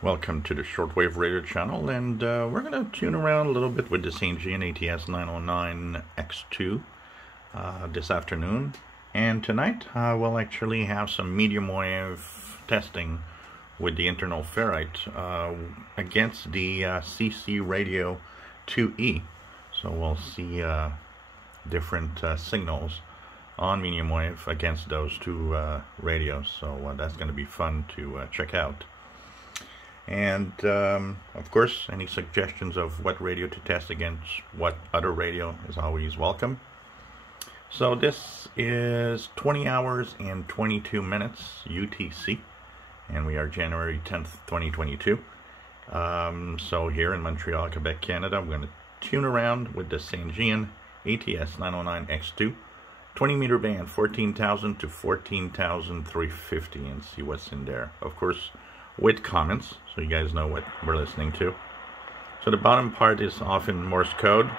Welcome to the Shortwave Radio channel, and we're going to tune around a little bit with the St. Gian ATS 909 X2 this afternoon. And tonight we'll actually have some medium wave testing with the internal ferrite against the CC Radio 2E. So we'll see different signals on medium wave against those two radios. So that's going to be fun to check out. And of course, any suggestions of what radio to test against what other radio is always welcome. So this is 20 hours and 22 minutes UTC, and we are January 10th, 2022. So here in Montreal, Quebec, Canada, I'm going to tune around with the St. Gian ATS 909 X2, 20 meter band, 14,000 to 14,350, and see what's in there. Of course, with comments, so you guys know what we're listening to. So the bottom part is often Morse code.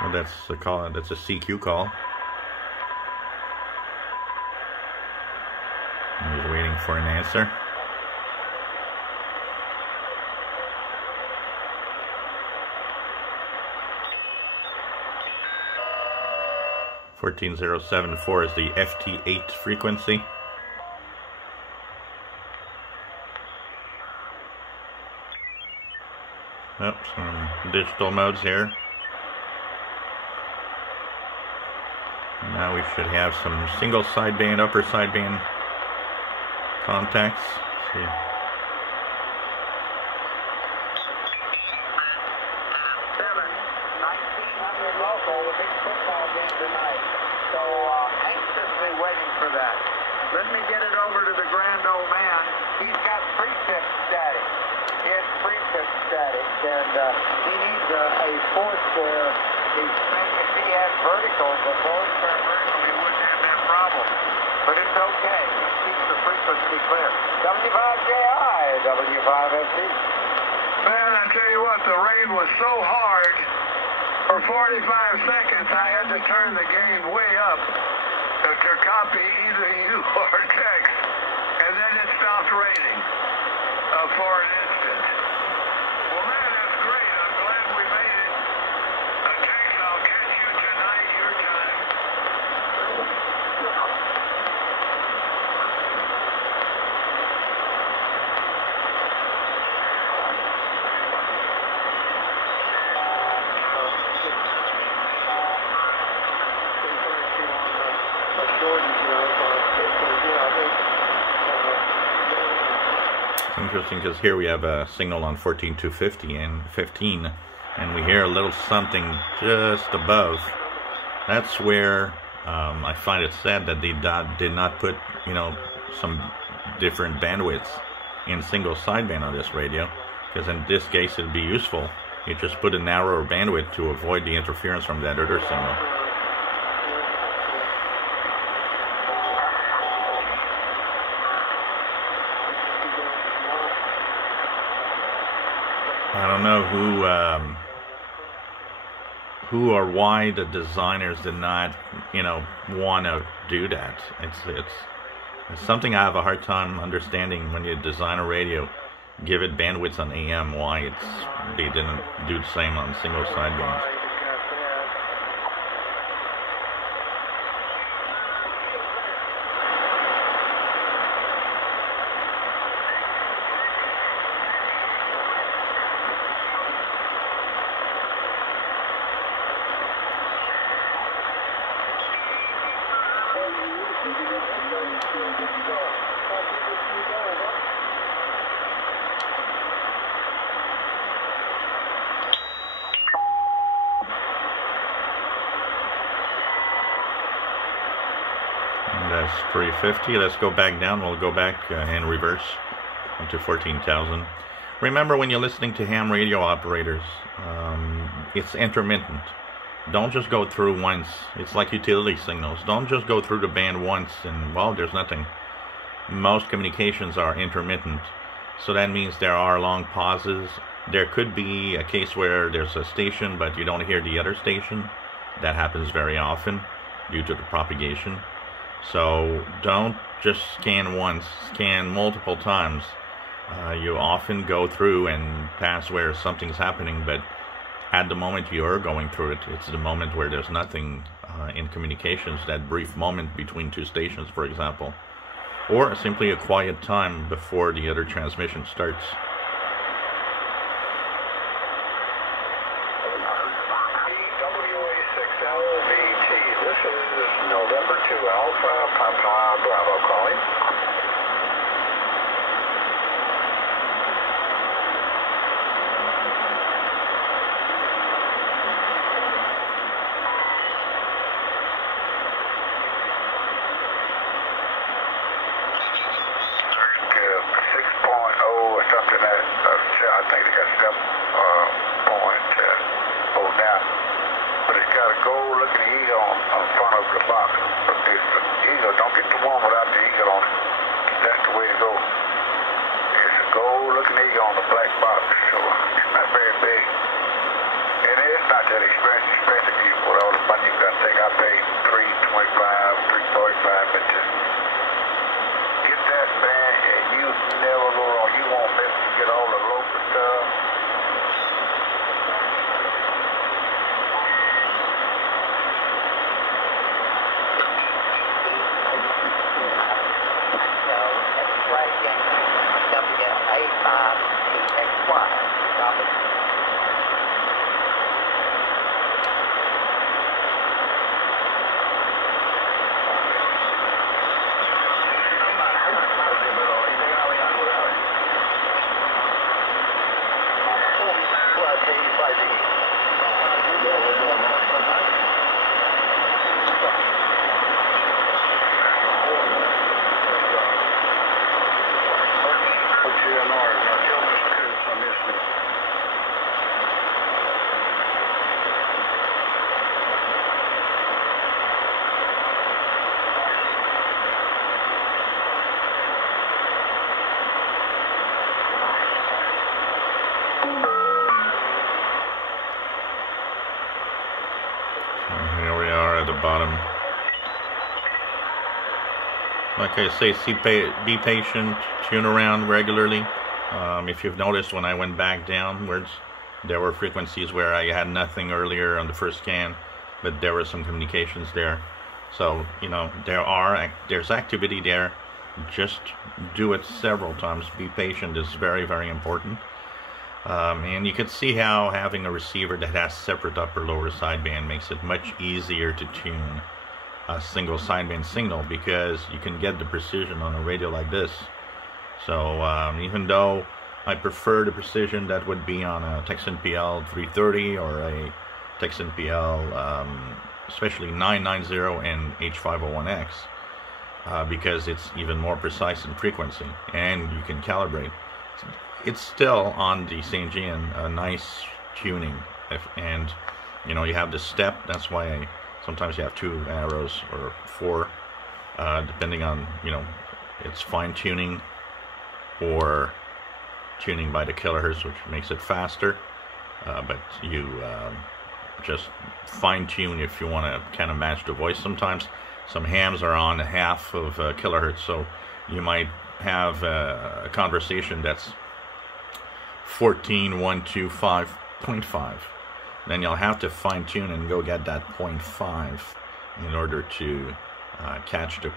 Well, that's a call. That's a CQ call. And he's waiting for an answer. (14074) is the FT8 frequency. Oh, some digital modes here. Now we should have some single sideband, upper sideband contacts. Let's see. Tonight. So anxiously waiting for that. Let me get it over to the grand old man. He's got pre-tip static. He has pre-tip static, and he needs a force where if he had vertical, the force where vertical, he wouldn't have that problem. But it's okay. He keeps the frequency clear. W5JI, W5FT. Man, I tell you what, the rain was so hard. For 45 seconds, I had to turn the gain way up to copy either you or text, and then it stopped raining for an instant. Well, man, that's great. I'm glad we made it. Tex, I'll catch you tonight, your time. It's interesting because here we have a signal on 14,250 and 15, and we hear a little something just above. That's where I find it sad that they did not put, some different bandwidths in single sideband on this radio, because in this case it'd be useful. You just put a narrower bandwidth to avoid the interference from that other signal. I don't know who or why the designers did not, want to do that. It's something I have a hard time understanding when you design a radio, give it bandwidths on AM, why they didn't do the same on single sidebands. That's 350. Let's go back down. We'll go back in reverse to 14,000. Remember, when you're listening to ham radio operators, it's intermittent. Don't just go through once. It's like utility signals. Don't just go through the band once and, well, there's nothing. Most communications are intermittent. So that means there are long pauses. There could be a case where there's a station but you don't hear the other station. That happens very often due to the propagation. So don't just scan once, scan multiple times. You often go through and pass where something's happening, but at the moment you're going through it, it's the moment where there's nothing in communications, that brief moment between two stations, for example, or simply a quiet time before the other transmission starts. WA6LVT, this is November 2 Alpha Papa Bravo calling. Something that I think they got 7.0 now, but it's got a gold-looking eagle on front of the box. It's the eagle. Don't get the one without the eagle on it. That's the way to go. It's a gold-looking eagle on the black box, so it's not very big, and it's not that expensive. You put all the money you got to take. I paid $325, $345, but just get that band, and you never go wrong. You won't miss to get all the local stuff. So, that's right again. WA5TXY. Copy. Here we are at the bottom. Like I say, be patient, tune around regularly. If you've noticed, when I went back downwards, there were frequencies where I had nothing earlier on the first scan, but there were some communications there. So, you know, there's activity there. Just do it several times. Be patient is very, very important. And you can see how having a receiver that has separate upper-lower sideband makes it much easier to tune a single sideband signal, because you can get the precision on a radio like this. So even though I prefer the precision that would be on a Tecsun PL 330 or a Tecsun PL, especially 990 and H501X, because it's even more precise in frequency and you can calibrate. It's still on the Saint-Jean a nice tuning, and you know, you have the step. That's why sometimes you have 2 arrows or 4, depending on, you know, it's fine tuning or tuning by the kilohertz, which makes it faster. But you just fine tune if you want to kind of match the voice. Sometimes some hams are on half of kilohertz, so you might have a conversation that's 14.125.5. Then you'll have to fine tune and go get that 0.5 in order to catch the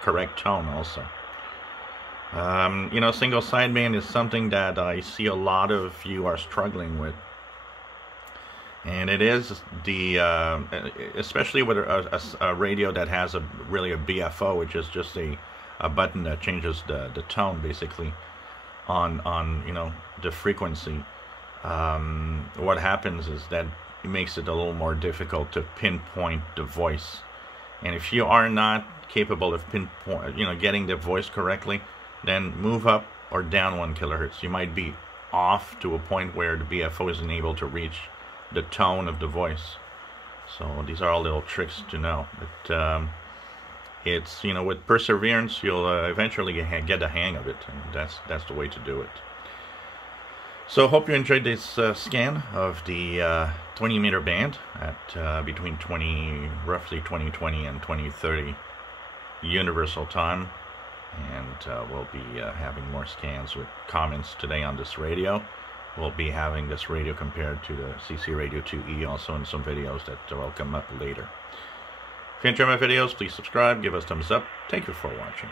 correct tone also. You know, single sideband is something that I see a lot of you are struggling with. And it is the, especially with a radio that has really a BFO, which is just a button that changes the tone basically on you know, the frequency. What happens is that it makes it a little more difficult to pinpoint the voice. And if you are not capable of getting the voice correctly, then move up or down 1 kilohertz. You might be off to a point where the BFO isn't able to reach the tone of the voice. So these are all little tricks to know. But it's, you know, with perseverance, you'll eventually get a hang of it, and that's the way to do it. So hope you enjoyed this scan of the 20 meter band at between roughly 2020 and 2030 Universal Time. And we'll be having more scans with comments today on this radio. We'll be having this radio compared to the CC Radio 2E also in some videos that will come up later. If you enjoy my videos, please subscribe, give us a thumbs up. Thank you for watching.